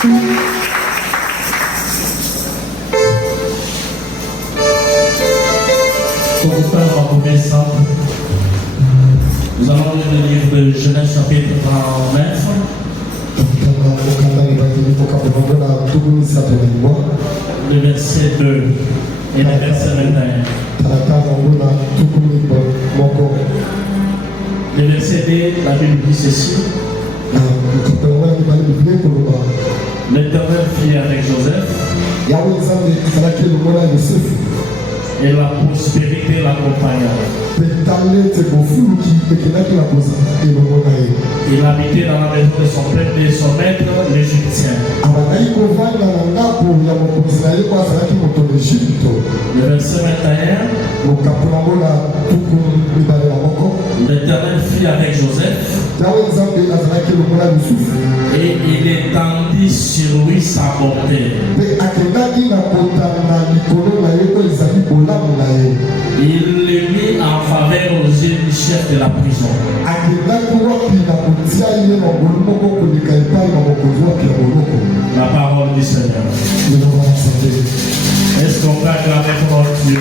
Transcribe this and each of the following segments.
Pour vous faire un premier centre, nous allons lire le livre de Genèse chapitre 39. Le verset 2 et le verset 21. Le verset 2, la Bible dit ceci. L'Éternel fit avec Joseph et la prospérité l'accompagna. Il habitait dans la maison de son père et son maître, l'Égyptien. Le verset 21. L'Éternel fit avec Joseph et il étendit sur lui sa bonté. Il le mit en faveur aux yeux du chef de la prison. La parole du Seigneur. Est-ce qu'on peut acclamer pour notre Dieu?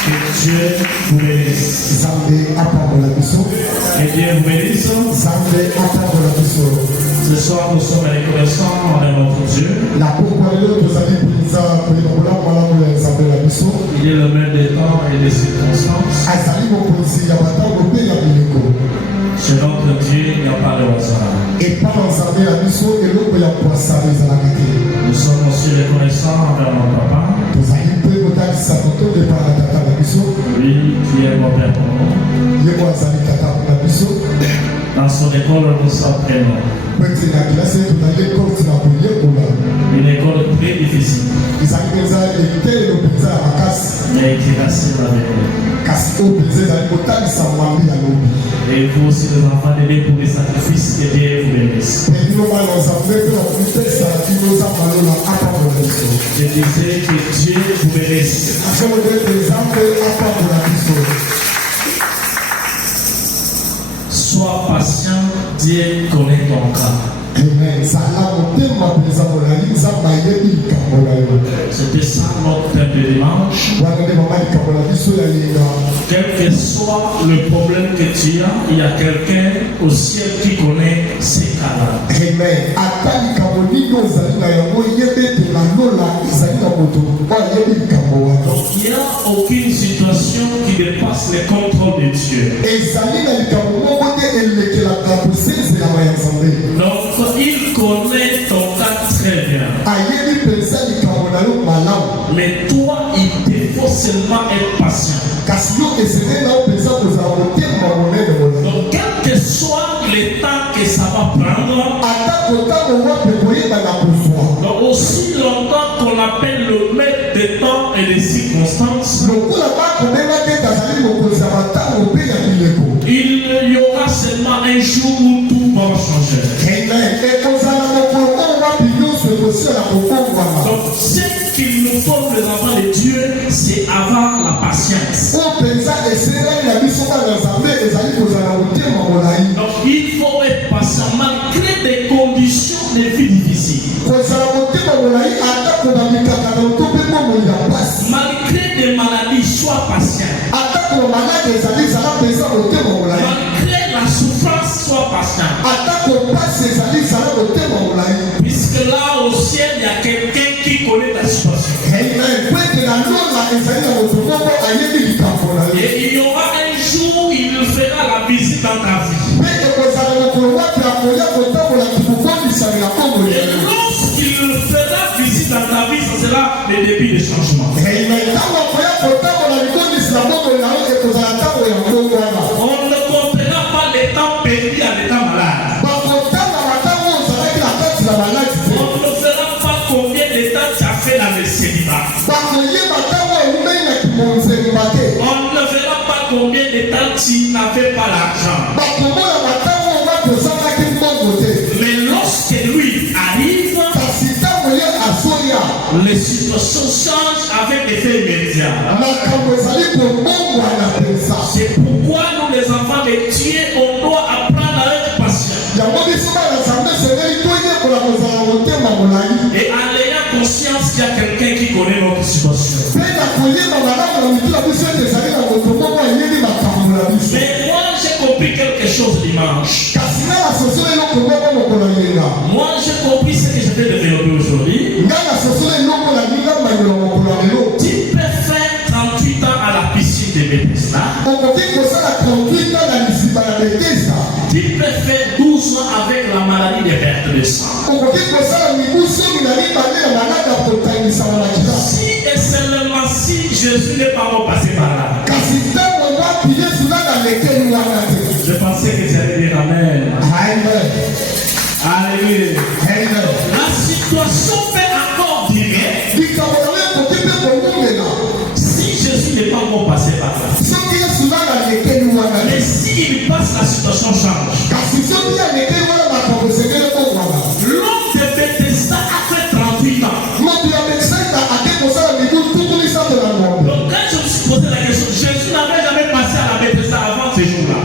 Que Dieu vous bénisse. Que Dieu vous bénisse. Ce soir, nous sommes reconnaissants envers notre Dieu. Il est le maître des temps et des circonstances. Chez notre Dieu, il n'y a pas de hasard. Nous sommes aussi reconnaissants envers notre papa. Lui qui est mon père pour nous. Dans son école, nous sommes présents. Une école très difficile, mais qui rassure la vérité. Et vous aussi, les enfants, devez pour les sacrifices que Dieu vous bénisse. Je disais que Dieu vous bénisse. Sois patient, Dieu connaît ton cas. C'était ça notre thème de dimanche. Quel que soit le problème que tu as, il y a quelqu'un au ciel qui connaît ces cas-là. Il n'y a aucune situation qui dépasse les contrôles de Dieu. Donc, il connaît ton cas très bien. Mais toi, il te faut seulement être patient. Donc, quel que soit le temps que ça va prendre, donc aussi longtemps qu'on appelle le maître des temps et des circonstances, il y aura seulement un jour où tout va changer. Donc, ce qu'il nous faut, les enfants de Dieu, c'est avoir la patience. Donc, il faut être patient malgré des conditions de vie difficiles. Malgré des maladies, sois patient. Malgré la souffrance, sois patient. Puisque là au ciel, il y a quelqu'un qui connaît ta situation. Et il y aura un jour où il fera la visite dans ta vie. Et lorsqu'il fera visite dans ta vie, ce sera le début du changement. On ne comptera pas les temps perdus à l'état malade. On ne fera pas combien de temps tu as fait dans le célibat. On ne verra pas combien de temps tu n'avais pas l'argent. Mais lorsque lui arrive, les situations changent avec effet immédiat. C'est pourquoi nous, les enfants de Dieu, on n'ai pas encore passé par là. Je pensais que ça allait dire Amen. Alléluia. La situation fait encore durer. Si Jésus n'est pas encore passé par là. Mais s'il passe, la situation change. L'homme de Bethesda a fait 38 ans. Donc quand je me suis posé la question, Jésus n'avait jamais passé à la Bethesda avant ces jours-là.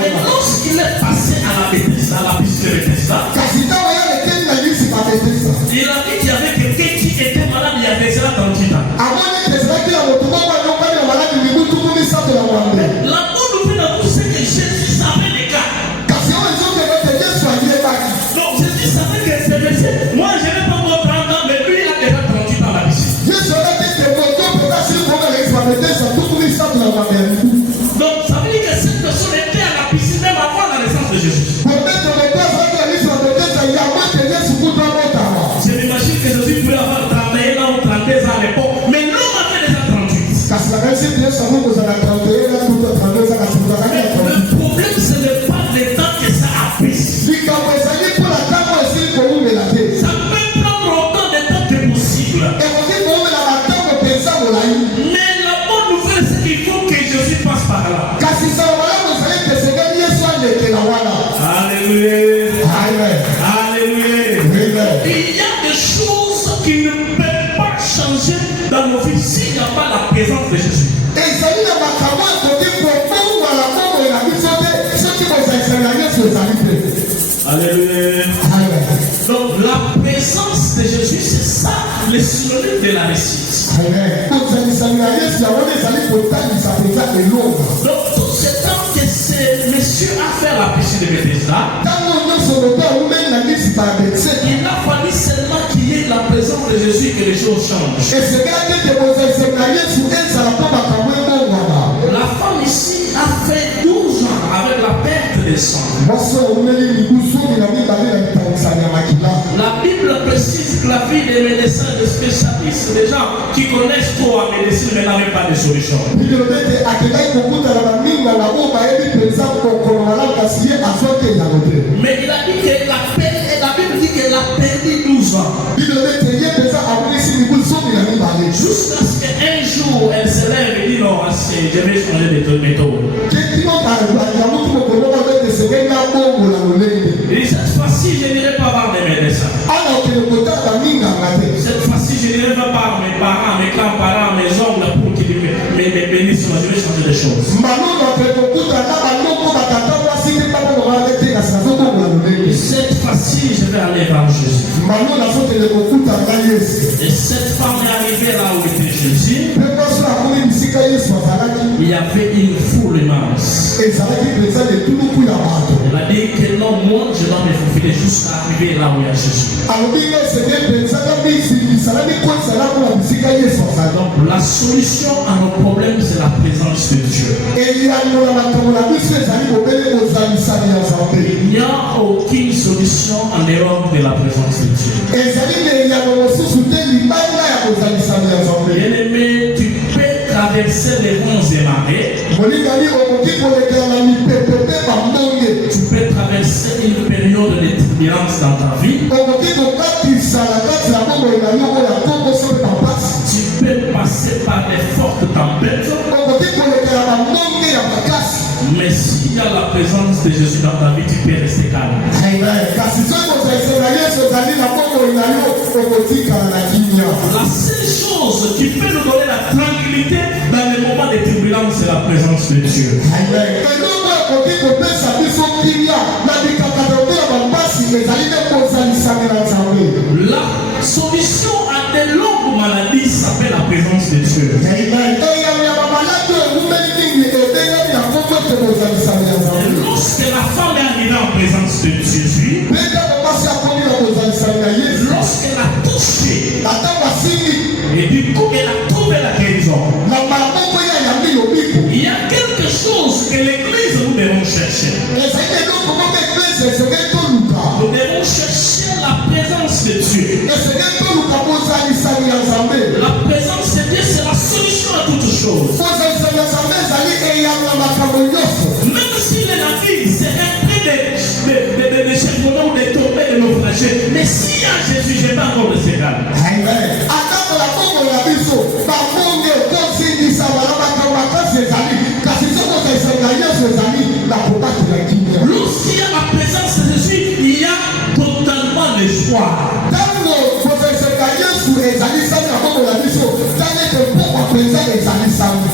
Mais lorsqu'il est passé à la Bethesda, la piste de Bethesda, il a dit qu'il y avait quelqu'un qui était malade il y a déjà 38 ans. La bonne nouvelle de tout, c'est que Jésus savait les cas. Donc Jésus savait que c'est monsieur. Moi, je n'ai pas encore 30 ans, mais lui, il a déjà 38 ans là-dessus. Donc ça veut dire que cette personne était à la piscine même avant la naissance de Jésus. Je m'imagine que Jésus pouvait avoir 31 ans ou 32 ans à l'époque, mais l'homme avait déjà 38. Le problème, ce n'est pas le temps que ça a pris. Ça peut prendre autant de temps que possible. Mais la bonne nouvelle, c'est qu'il faut que Jésus passe par là. Alléluia. Alléluia. Il y a des choses qui ne peuvent pas changer dans nos vies s'il n'y a pas la présence de Jésus. Alléluia. Donc la présence de Jésus, c'est ça le synonyme de la réussite. Donc tout ce temps que ce monsieur a fait la piscine de Bethesda, il a fallu seulement qu'il y ait la présence de Jésus que les choses changent. La femme ici a fait 12 ans avec la perte de sang. La Bible précise que la vie des médecins, des spécialistes, des gens qui connaissent trop la médecine mais n'avaient pas de solution. Mais il a dit que la Bible dit qu'elle a perdu 12 ans. Jusqu'à ce qu'un jour elle se lève et dit non, je vais changer de méthode. Et cette fois-ci, je n'irai pas voir des médecins. Cette fois-ci, je n'irai pas voir mes parents, mes grands-parents, mes oncles pour qu'ils me bénissent. Je vais changer les choses. Cette fois-ci, je vais aller vers Jésus. Et cette femme est arrivée là où était Jésus. Il y avait une foule immense. Elle a dit que non, moi, je dois me faufiler jusqu'à arriver là où il y a Jésus. Donc, la solution à nos problèmes, c'est la présence de Dieu. Il n'y a aucune solution en dehors de la présence de Dieu. Bien-aimé, tu peux traverser les ronds et marées. Tu peux traverser une période de turbulence dans ta vie. Tu peux passer par des fortes tempêtes. Mais s'il y a la présence de Jésus dans ta vie, tu peux rester calme. La seule chose qui peut nous donner la tranquillité dans les moments de turbulence, c'est la présence de Dieu. La solution à de longues maladies s'appelle la présence de Dieu. Lorsque la femme est arrivée en présence de Jésus, lorsqu'elle a touché, et du coup elle a trouvé la guérison, il y a quelque chose que l'église nous devons chercher. Nous devons chercher la présence de Dieu. choses. Même si les navires seraient près de charbonner ou de tomber de naufrager, mais s'il y a Jésus, je n'ai pas encore le Seigneur. Lorsqu'il y a la présence de Jésus, il y a totalement l'espoir.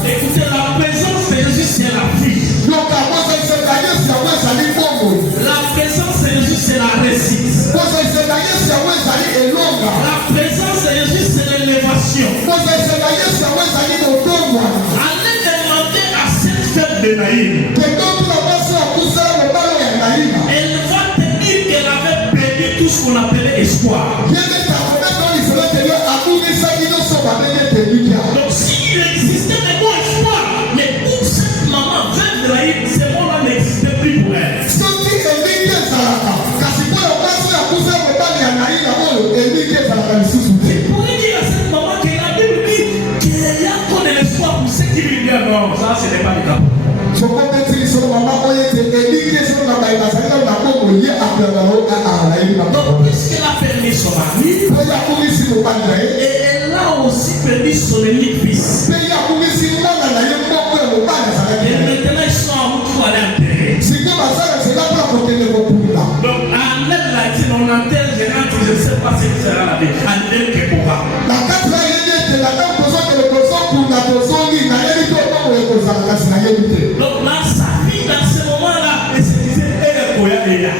Écoutez, la présence de Jésus, c'est la vie. La présence de Jésus, c'est la réussite. La présence de Jésus, c'est l'élévation. Allez demander à cette fête de Naïm. Elle va te dire qu'elle avait perdu tout ce qu'on appelait espoir. Donc s'il existait des bons espoirs, mais pour cette maman veuve de Naïm, ces mots-là n'existaient plus pour elle. Je pourrais dire à cette maman qu'elle a Bible dit qu'il y a encore de l'espoir pour ceux qui lui disent non, ça ce n'est pas le cas. Donc puisqu'elle a permis son mari, et elle a aussi permis son unique fils, et maintenant ils sont en route pour aller enterrer. Donc en elle l'a dit, on enterre, je rentre, je ne sais pas ce qui sera la vie. En elle qui pourra. Donc là, sa vie dans ce moment-là, elle se disait, elle est Koya Eya.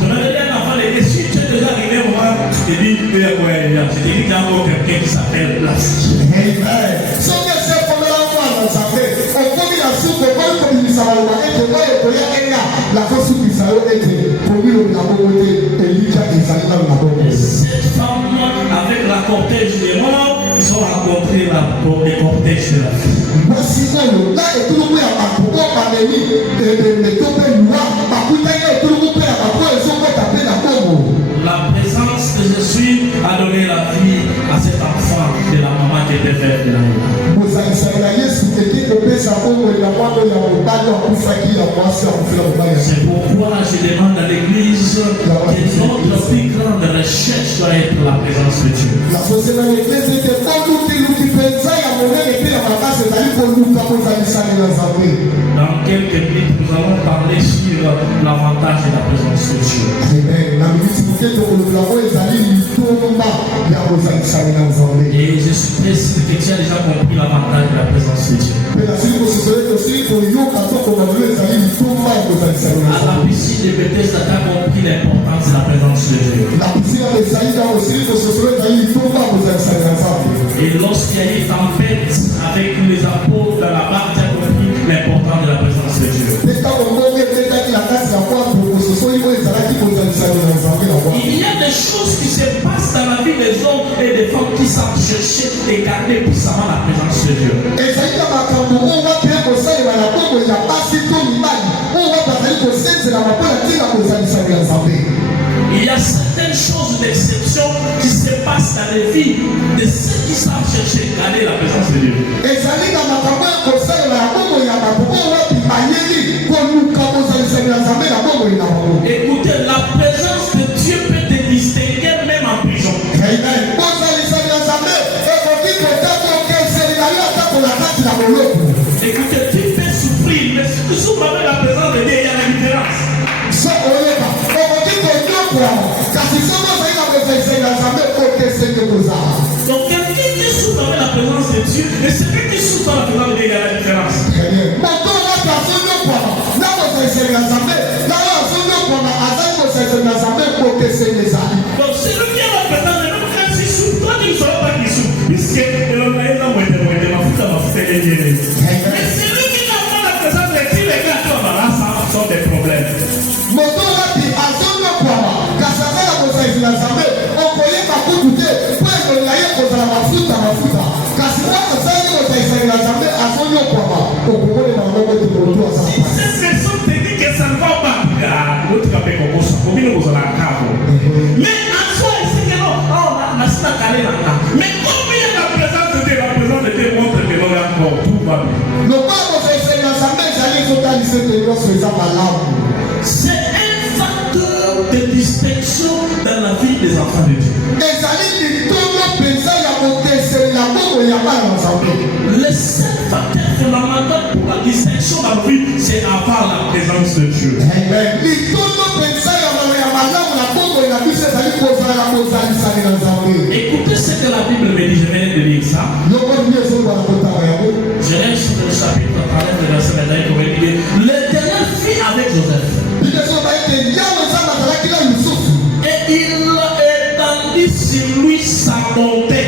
Je n'avais rien avant les questions, tu es déjà arrivé au moment où tu te dis, elle est Koya Eya. Je te dis qu'il y a encore quelqu'un qui s'appelle Plastique. Cette femme avec la cortège des morts, ils ont rencontré les cortèges de la vie. La présence de Jésus a donné la vie à cet enfant de la maman qui était veuve de Naïm. C'est pourquoi je demande à l'église que notre plus grande recherche doit être la présence de Dieu. Dans quelques minutes, nous allons parler sur l'avantage de la présence de Dieu. Et je suis très sûr que tu as déjà compris l'avantage de la présence de Dieu. À la piscine de Bethesda, tu as compris l'importance de la présence de Dieu. Et lorsqu'il y a eu une tempête avec les apôtres dans la barque, tu as compris l'importance de la présence de Dieu. Il y a des choses qui se passent dans la vie des hommes et des femmes qui savent chercher et garder puissamment la présence de Dieu. Il y a certaines choses d'exception qui se passent dans les vies de ceux qui savent chercher et garder la présence de Dieu. Écoutez, la présence de Dieu peut te distinguer même en prison. Écoutez, tu peux souffrir, mais si tu souffres avec la présence de Dieu, il y a la différence. Donc quelqu'un qui souffre avec la présence de Dieu, et celui qui souffre avec la présence de Dieu, il y a la différence. Donc celui qui a la présence de Dieu, quand il souffre, toi tu ne sauras pas qu'il souffre. Puisque mais celui qui n'a pas la présence de Dieu, les gars, ça sont des problèmes. Si cette personne te dit que ça ne va pas, mais en soi, il sait que non, Mais comme il y a la présence de Dieu, la présence de Dieu montre que l'on est encore, tout va bien. C'est un facteur de distinction dans la vie des enfants de Dieu. Le seul facteur fondamental pour la distinction dans la vie, c'est avoir la présence de Dieu. Écoutez ce que la Bible me dit, je viens de lire ça. Genèse sur le chapitre 30 de verset 21, l'Éternel fit avec Joseph. Et il étendit sur lui sa bonté.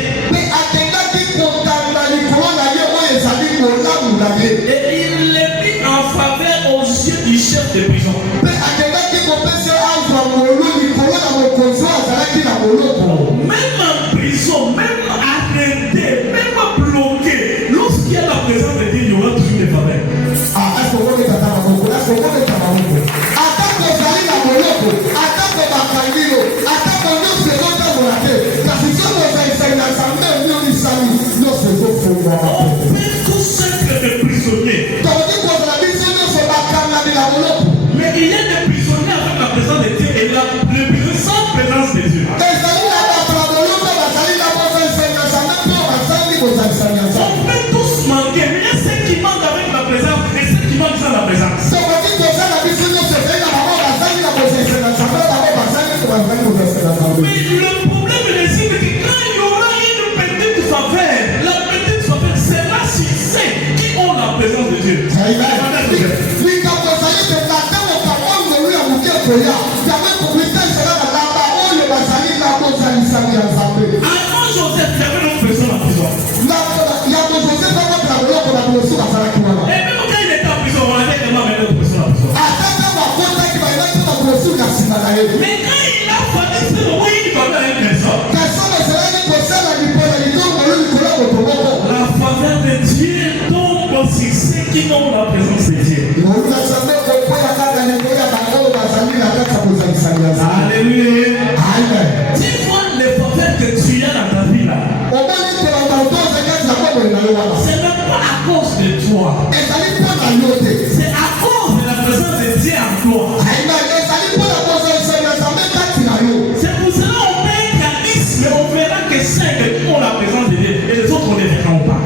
Et il le mit en faveur aux yeux du chef de prison. Même en prison, même arrêté, même bloqué, lorsqu'il y a la présence de Dieu, il y aura toujours des faveurs. Tout cercle de prisonniers. Mais il y a des prisonniers avec la présence de Dieu et le prisonnier sans présence de Dieu. On peut tous manquer, mais il y a ceux qui manquent avec la présence et ceux qui manquent sans la présence. Mais le problème réside que quand il y aura une petite faveur, la petite faveur sera sur ceux qui ont la présence de Dieu. Avant Joseph, il y avait une personne en prison. Et même quand il était en prison, on avait tellement mis une personne en prison. Mais quand il a fallu faire oui, il fallait une personne. La faveur de Dieu tombe sur ceux qui ont la présence de Dieu. Alléluia. Tu vois les faveurs que tu as dans ta vie là. C'est même pas à cause de toi. C'est à cause de la présence de Dieu en toi. C'est pour cela qu'on fait un carisme, mais on verra que 5 ont la présence de Dieu et les autres on ne les verra pas.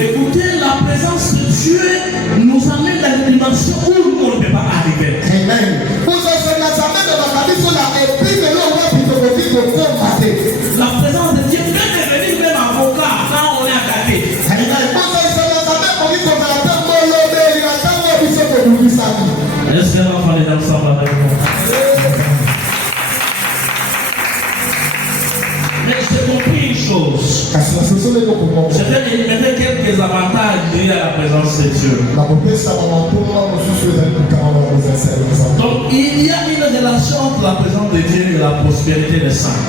Écoutez, la présence de Dieu nous amène dans une dimension où on ne peut pas arriver. Amen. La présence de Dieu peut devenir même avocat quand on est attaqué. Est-ce que l'enfant est ensemble avec moi? Mais j'ai compris une chose. Je vais énumérer quelques avantages liés à la présence de Dieu. Donc il y a une relation entre la présence de Dieu et la prospérité des saints.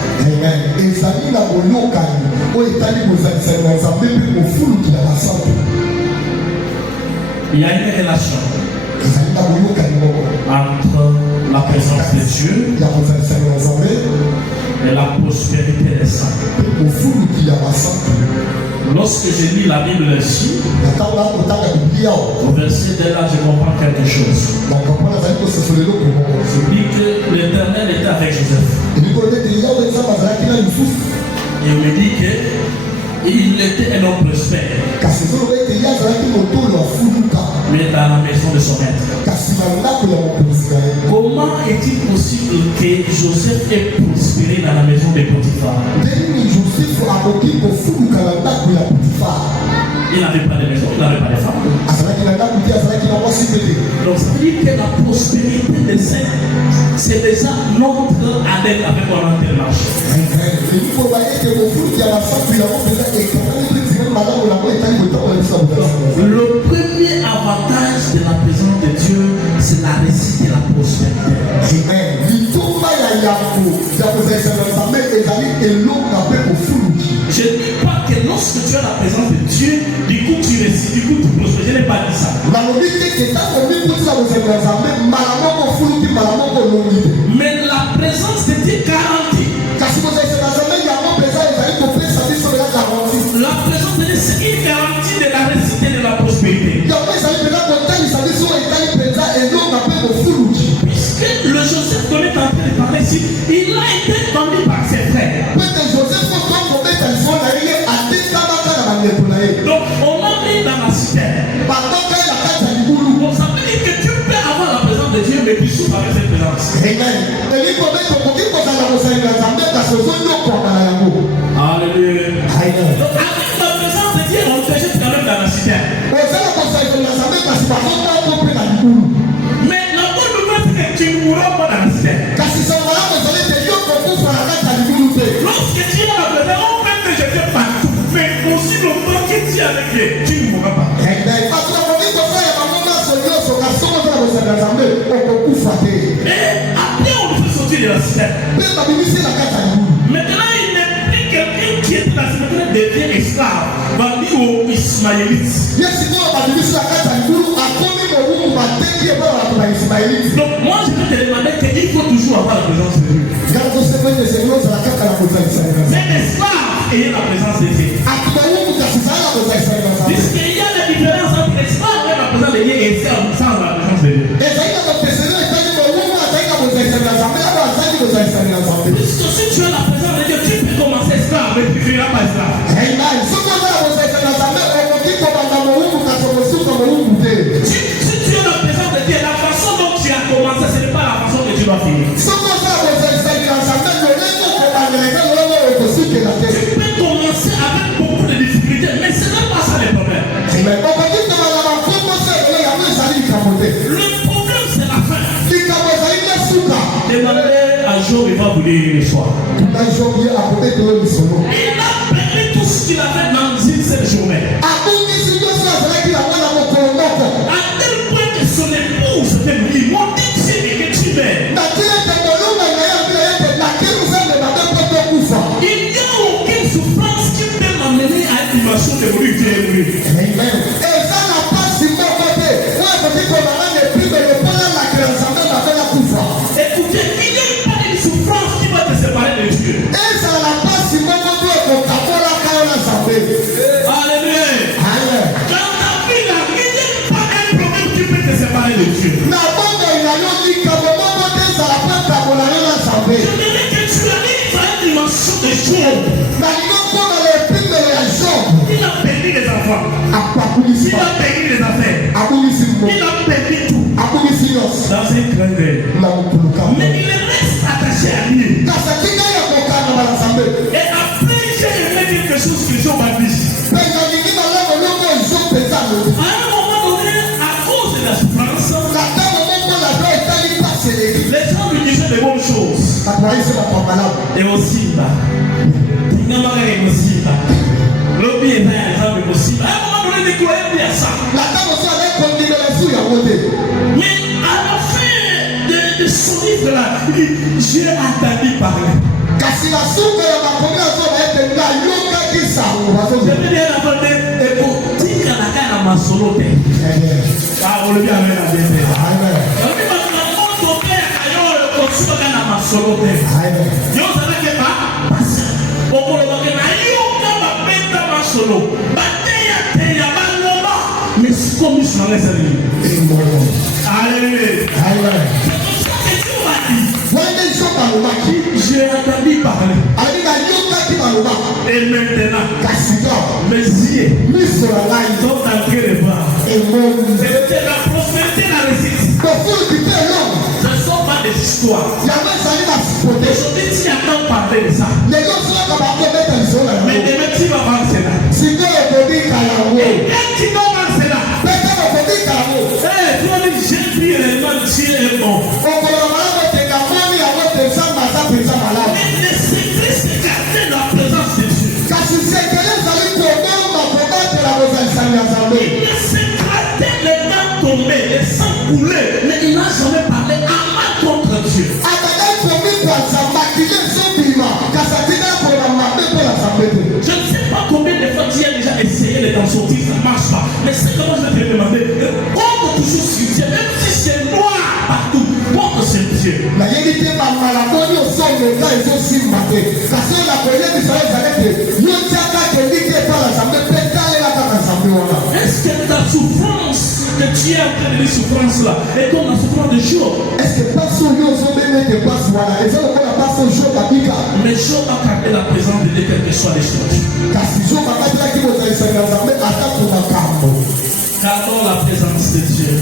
Il y a une relation entre la présence de Dieu et la prospérité des saints. Lorsque j'ai lu la Bible ici, au verset 2 là, je comprends quelque chose. Je dis que l'Éternel était avec Joseph. Et on me dit qu'il était un homme prospère. Mais dans la maison de son maître. Comment est-il possible que Joseph ait prospéré dans la maison de Potiphar? Il n'avait pas de maison, il n'avait pas de femme. Donc ça veut dire que la prospérité des saints, c'est déjà notre adepte avec un enterrage. Le premier avantage de la présence de Dieu, c'est la réussite et la prospérité. Je ne dis pas que lorsque tu as la présence de Dieu, du coup tu réussis, du coup tu prospères. je n'ai pas dit ça. Mais la présence de Dieu garantit. La présence de Dieu, c'est une garantie de la réussite et de la prospérité. Puisque le Joseph qu'on est en train de parler ici, il a été vendu par ses frères. Donc on l'a mis dans la citerne. On s'appelle que tu peux avoir la présence de Dieu, mais tu souffres avec cette présence. Alléluia. Donc avec la présence de Dieu, on te jette quand même dans la citerne. Mais la bonne nouvelle, c'est que tu ne mourras pas dans la citerne. Lorsque tu es dans la présence, on peut te jeter partout. Mais aussi longtemps que tu es avec Dieu, tu ne mourras pas. Et après, on peut sortir de la citerne. Maintenant, il n'est plus quelqu'un qui est dans la citerne, devient esclave. Vendu aux Ismaélites. Donc, moi, je peux te demander qu'il faut toujours avoir la présence de Dieu. Mais esclave ayant la présence de Dieu. Puisqu'il y a la différence entre esclave et la présence de Dieu et sans la présence de Dieu. Puisque si tu as la présence de Dieu, tu peux commencer esclave, mais tu ne finiras pas esclave. Si tu as la présence de Dieu, la façon dont tu as commencé, ce n'est pas la façon que tu dois finir. Tu peux commencer avec beaucoup de difficultés, mais ce n'est pas ça le problème. Le problème, c'est la fin. Demandez à Job, il va vous dire le soir. Il a perdu tout ce qu'il avait dans une seule journée. À tel point que son épouse était lui, mon Dieu, c'est que tu m'aimes. Il n'y a aucune souffrance qui peut m'amener à une dimension de mourir, Dieu est mourir. Écoutez, il n'y a pas une souffrance qui va te séparer de Dieu. Alléluia. Dans ta vie, là, il n'y a pas un problème qui peut te séparer de Dieu. Je dirais que tu arrives à une dimension de Job. Il a perdu les enfants. Il a perdu les affaires. Il a perdu tout. Dans une grande veille. Mais il reste attaché à lui. Et après, j'ai aimé quelque chose que Job a dit. À un moment donné, à cause de la souffrance, les gens lui disaient de bonnes choses. Et aussi, il n'y a pas l'objet est un exemple possible. À un moment donné, il croyait bien ça. Mais à la fin de son livre là, il dit, j'ai entendu parler. Je veux dire à votre écoute, à ma solote. Ah, on le dit avec la défaite. J'ai entendu parler. Et maintenant, mes yeux sont en train de voir. C'est la prospérité, la réussite. Ce ne sont pas des histoires. Aujourd'hui, tu entends parler de ça. Mais demain, tu vas voir cela. Et quand tu vas voir cela, tu vas dire, j'ai pris les mains, Dieu est bon. Mais le secret, c'est garder la présence de Dieu. Il a sécrété les dents tombées, les sangs coulés, mais il n'a jamais parlé à mal contre Dieu. Je ne sais pas combien de fois tu as déjà essayé de t'en sortir, ça ne marche pas. Mais c'est comment je vais te demander. la bonne au son de là ils ont si maté parce que la première du soleil ça que yo tiaka que dit que par la sambe pétale la ta sambe voilà. Est-ce que ta souffrance que tu es en train de souffrance là est comme la souffrance de Job? Est-ce que pas sur yo sont même que passe voilà et ça on a pas sur Job babika mais Job a gardé la présence de Dieu quelle que soit les choses. Car si Job a pas dit qu'il vous a essayé d'ensemble attends pour ma campo. Gardons la présence de Dieu.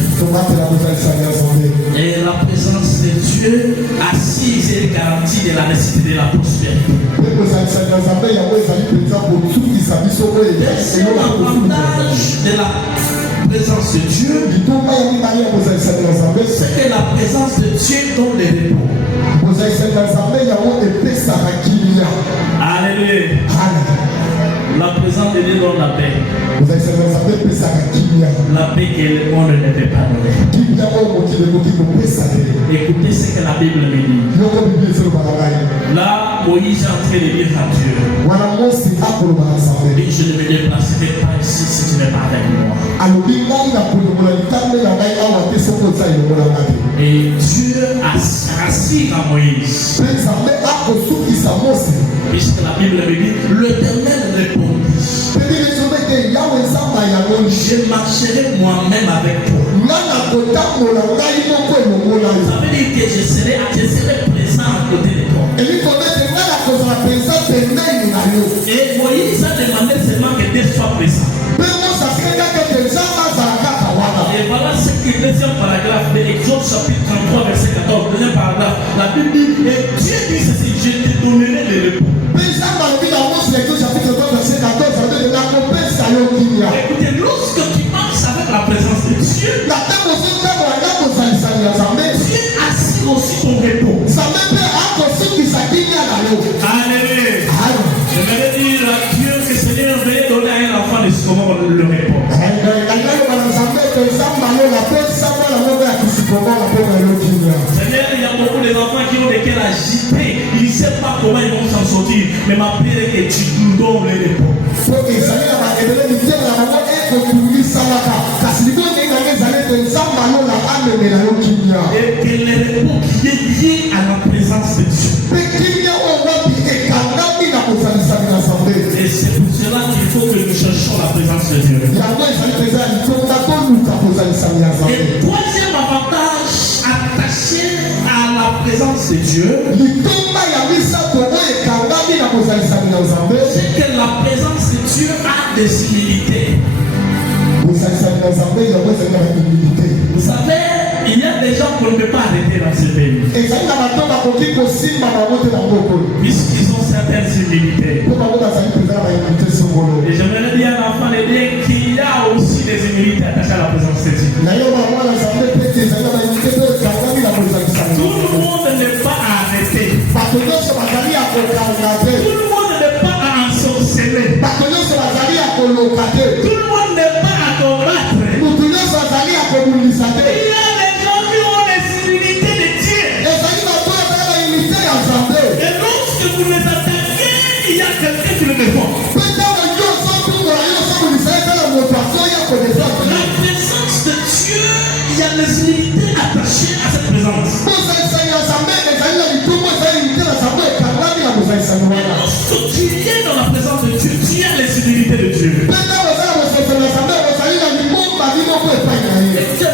Et la présence de Dieu assise et garantie de la nécessité de la prospérité. C'est l'avantage de la présence de Dieu. C'est que la présence de Dieu donne le repos. Alléluia. La présence de Dieu donne la paix. La paix que le monde ne peut pas donner. Écoutez ce que la Bible me dit. Là, Moïse est en train de dire à Dieu. Et je ne me déplacerai pas ici si tu n'es pas avec moi. Et Dieu assure à Moïse. Puisque la Bible me dit, l'Éternel répondit. Je marcherai moi-même avec toi. Ça veut dire que je serai présent à côté de toi. Et Moïse a demandé seulement que Dieu soit présent. Et voilà ce que le deuxième paragraphe de Exode chapitre 33 verset 14. Deuxième paragraphe. La Bible dit, et Dieu dit ceci, je te donnerai le repos. Écoutez, lorsque tu marches avec la présence de Dieu, Dieu assure aussi ton repos. Alléluia. Je vais dire à Dieu que Seigneur veuille donner à un enfant de comment le repos. Seigneur, il y a beaucoup d'enfants qui ont des cœurs agités. Ils ne savent pas comment ils vont s'en sortir. Mais ma prière est que tu nous donnes le repos. Et que le repos qui est lié à la présence de Dieu. Et c'est pour cela qu'il faut que nous cherchions la présence de Dieu. Et troisième avantage attaché à la présence de Dieu, c'est que la présence de Dieu a des humilités. Vous savez, il y a des gens qu'on ne peut pas arrêter dans ce pays. Puisqu'ils ont certaines humilités. Et j'aimerais dire à l'enfant de Dieu qu'il y a aussi des humilités attachées à la présence de Dieu. Tout le monde n'est pas arrêté. Tout le monde n'est pas à ensorceler. Tout le monde n'est pas à combattre. Il y a des gens qui ont les humilités de Dieu. Et lorsque vous les attaquez, il y a quelqu'un qui le défend. La présence de Dieu, il y a les humilités attachées à cette présence. Et lorsque tu es dans la présence de Dieu, tu as les humilités de Dieu.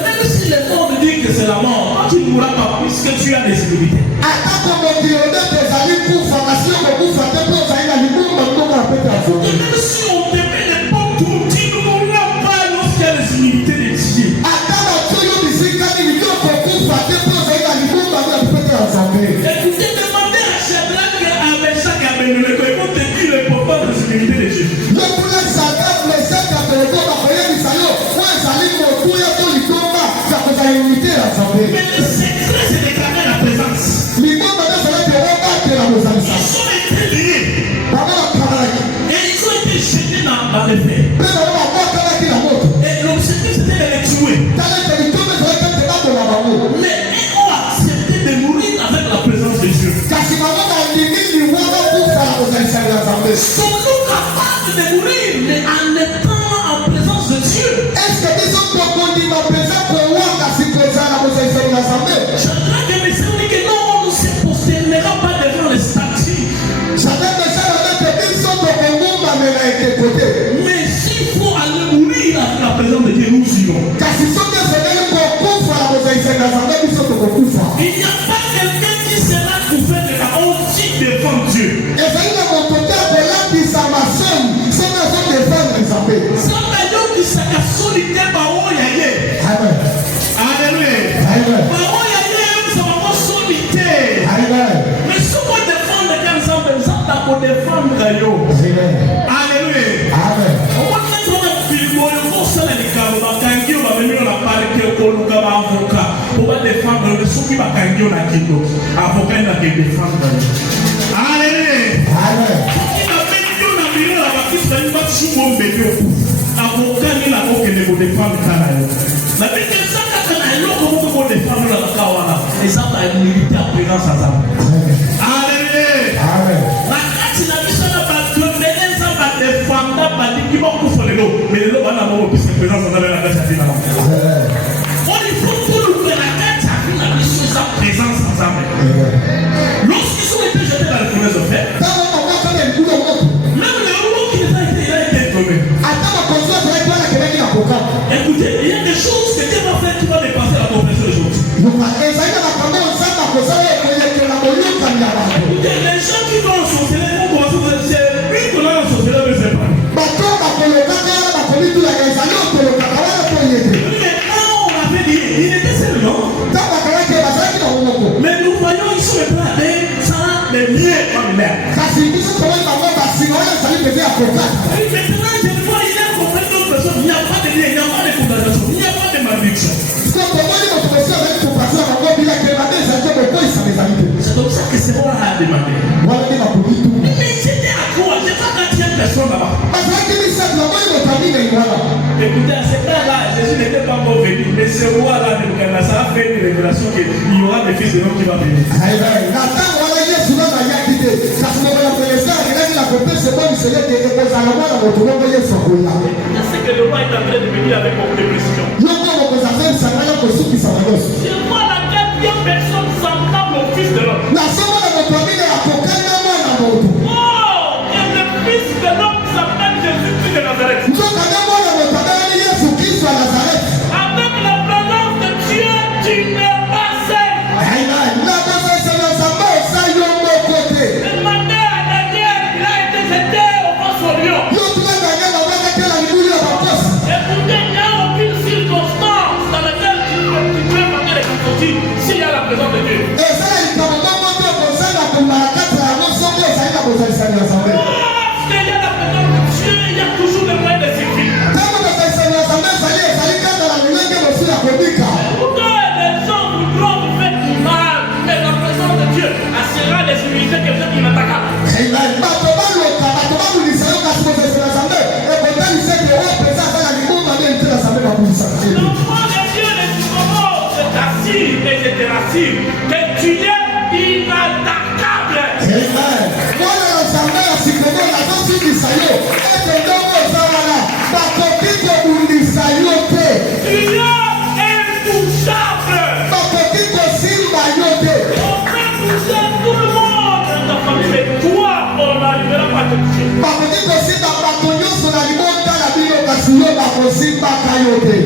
Même si le monde dit que c'est la mort, tu ne mourras pas puisque tu as des humilités. Et même si on te met les pommes, tu ne mourras pas lorsqu'il y a les humilités de Dieu. Écoutez, demandez à Shadrach et à Meshach et à Abednego, ils vont te dire le pourquoi des humilités de Dieu. Mais le secret, c'est déclarer la présence. Ils ont été liés. Et ils ont été jetés défendre. Alléluia. Amen. Mais le bana mo pisa présence dans la carte à on il faut tout le faire la carte à la mission sa présence ensemble. Lorsqu'ils sont été jetés dans le feu de fer. Même le rouleau qui il a été tombé. Écoutez, il y a des choses que Dieu va faire qui vont dépasser la compréhension aujourd'hui. Écoutez, les gens qui vont en sorcellerie vont commencer à dire oui, qu'on a en sorcellerie, mais c'est pas. Il était seul, non? Mais nous voyons ici le plan sans les miens en l'air. Et maintenant, je vois, il y a compris d'autres personnes. Il n'y a pas de lien, il n'y a pas de condamnation, il n'y a pas de malédiction. C'est comme ça que c'est bon à demander. Mais c'était à quoi? Je n'ai pas quatrième personne là-bas. Écoutez, à ce temps-là, Jésus n'était pas encore venu. Mais ce roi-là, ça a fait une révélation qu'il y aura des fils de l'homme qui vont venir. C'est que le roi est en train de venir avec beaucoup de précision. Je vois la quatrième personne semblable au fils de l'homme. Oh, et le fils de l'homme s'appelle Jésus-Christ de Nazareth. Avec la présence de Dieu, tu n'es pas seul. Demandez à Daniel, il a été jeté au fosse au lion. Écoutez, il n'y a aucune circonstance dans laquelle tu peux manquer les sorties s'il y a la présence de Dieu. Lorsqu'il y a la présence de Dieu, il y a toujours le moyen de suffire. Les gens voudront vous faire du mal, mais la présence de Dieu assurera les humilités que vous êtes inattaquables. L'enfant de Dieu ne dit comment je t'assure et je te rassure que tu es inattaquable.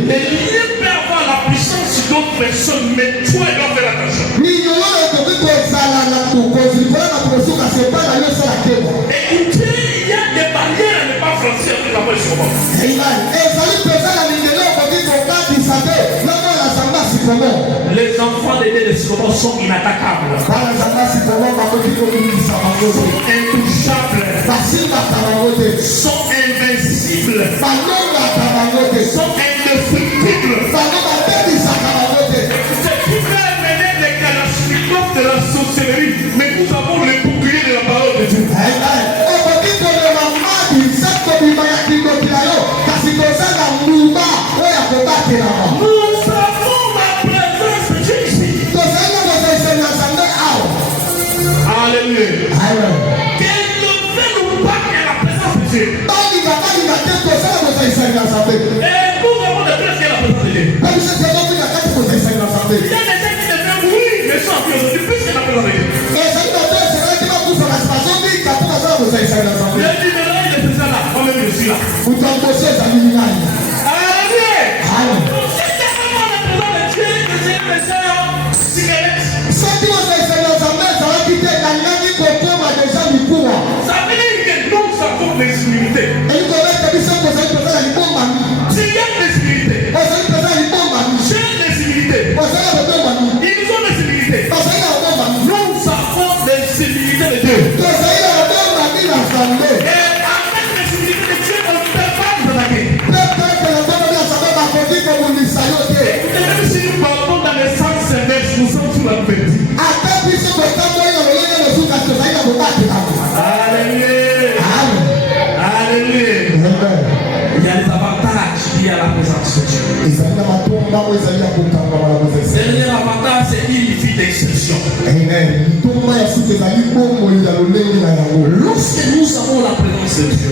Mais il peut avoir la puissance sur d'autres personnes, mais toi, il doit faire attention. Écoutez, il y a des barrières à ne pas franchir avec la voix sur moi. Les enfants des de Sikomo sont inattaquables. Intouchables. Sont invincibles. Sont indestructibles. C'est qui peut amener les kalachnikovs de la sorcellerie, mais nous avons le bouclier de la parole de Dieu. Nous savons la présence de Dieu ici. Alléluia. Qu'elle ne fait nous pas à la présence de Dieu. Et nous avons de presque la présence de Dieu. Il y a des gens qui deviennent oui, mais sans Dieu, aujourd'hui, plus que la présence de Dieu. Il a dit, mais là, il est présent là. Moi-même, je suis là. Alléluia. Ça veut dire que nous avons des humilités. S'il y a des humilités, j'ai des humilités. Ils ont des humilités. Nous avons des humilités de Dieu. perfection. Amen. Lorsque nous avons la présence de Dieu,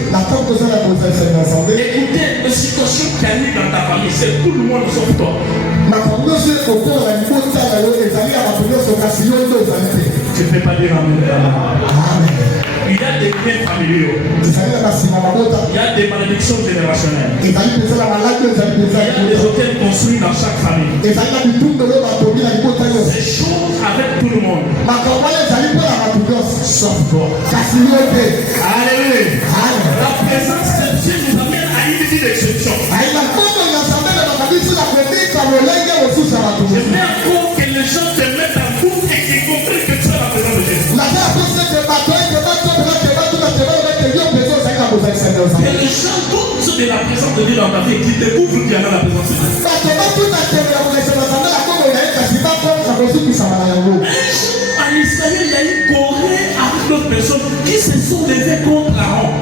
écoutez, une situation qui arrive dans ta famille, c'est tout le monde sauf toi. Tu ne peux pas dire amen. Il y a des biens familiaux. Il y a des malédictions générationnelles. Il y a des hôtels construits dans chaque famille. Ces choses avec tout le monde. Sauf toi. Alléluia. La présence de Dieu nous amène à une vie d'exception. J'aimerais encore que les gens te mettent en doute et qu'ils comprennent que tu as la présence de Dieu. Que les gens doutent de la présence de Dieu dans ta vie et qu'ils découvrent qu'il y a la présence de Dieu. En Israël, il y a une Corée avec d'autres personnes qui se sont levées contre Aaron.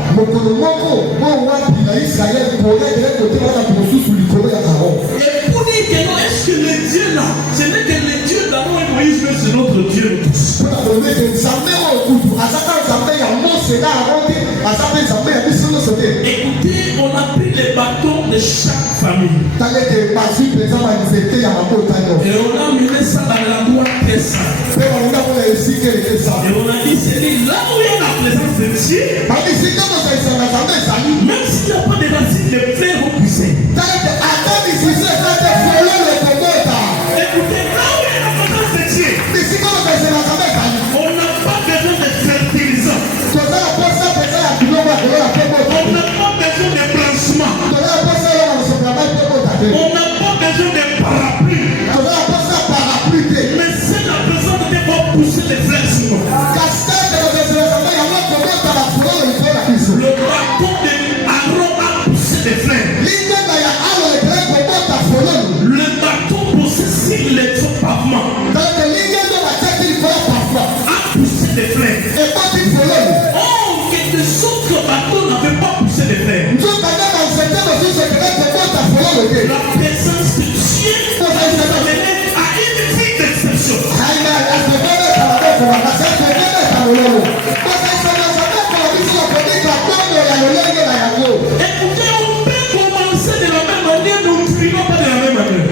Et pour dire que non, est-ce que le Dieu là, ce n'est que le Dieu d'Aaron et Moïse, mais c'est notre Dieu nous tous. Écoutez, on a pris les bâtons de chaque famille. Et on a mis ça dans la boîte très sainte. Et on a dit, c'est là où il y a la présence de Dieu. Même s'il n'y a pas de racines, les fleurs vont pousser. Écoutez, là où il y a la présence de Dieu, on n'a pas besoin de fertilisants. On n'a pas besoin de branchements. On n'a pas besoin de parapluie. Mais c'est la présence de Dieu qui va pousser les fleurs sur nous. Le bâton d'Aaron a poussé des fleurs. Le bâton poussé sur les pavements a poussé des fleurs. Oh, que des autres bateaux n'avaient pas poussé des fleurs. La présence de Dieu nous a amené à une vie d'exception. Écoutez, on peut commencer de la même manière, mais on ne finira pas de la même manière.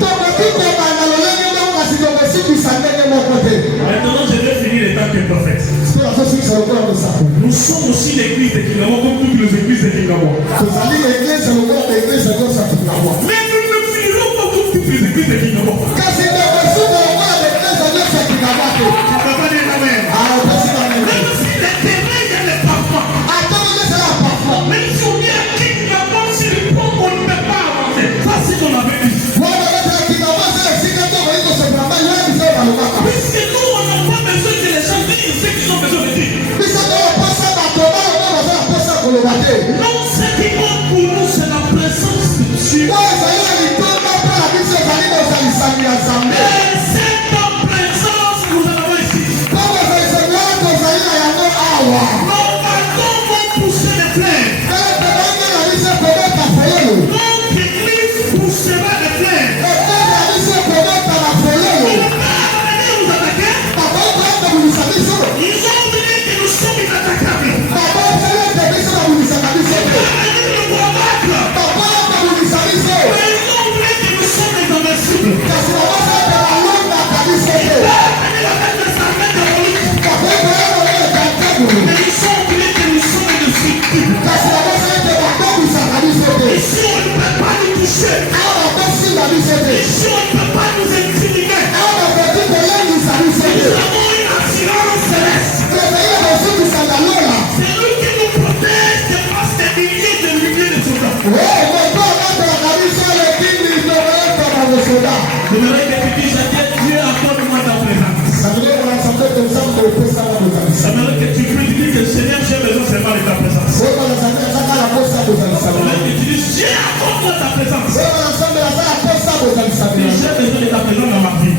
Maintenant, je vais finir en tant que prophète. Nous sommes aussi l'église de Kingamo, comme toutes les églises de Kingamo. Mais nous ne finirons pas comme toutes les églises de Kingamo. Même si les terrains, il y a les parfums. Même si on est à Kingamo, si le pont, on ne peut pas avancer. Ça, c'est ce qu'on avait dit. Puisque nous, on n'a pas besoin que les gens disent ce qu'ils ont besoin de dire. Non, ce qui compte pour nous, c'est la présence de Dieu. Et cette présence, nous avons ici. Nos bâtons vont pousser les fleurs. Notre église poussera les fleurs. Ils ont dit que nous sommes inattaquables. J'aimerais que tu dises à Dieu, accorde-moi ta présence. J'aimerais que tu pries, dire que Seigneur, j'ai besoin seulement de ta présence. J'aimerais que tu dises, Dieu, accorde-moi ta présence. J'ai besoin de ta présence dans ma vie.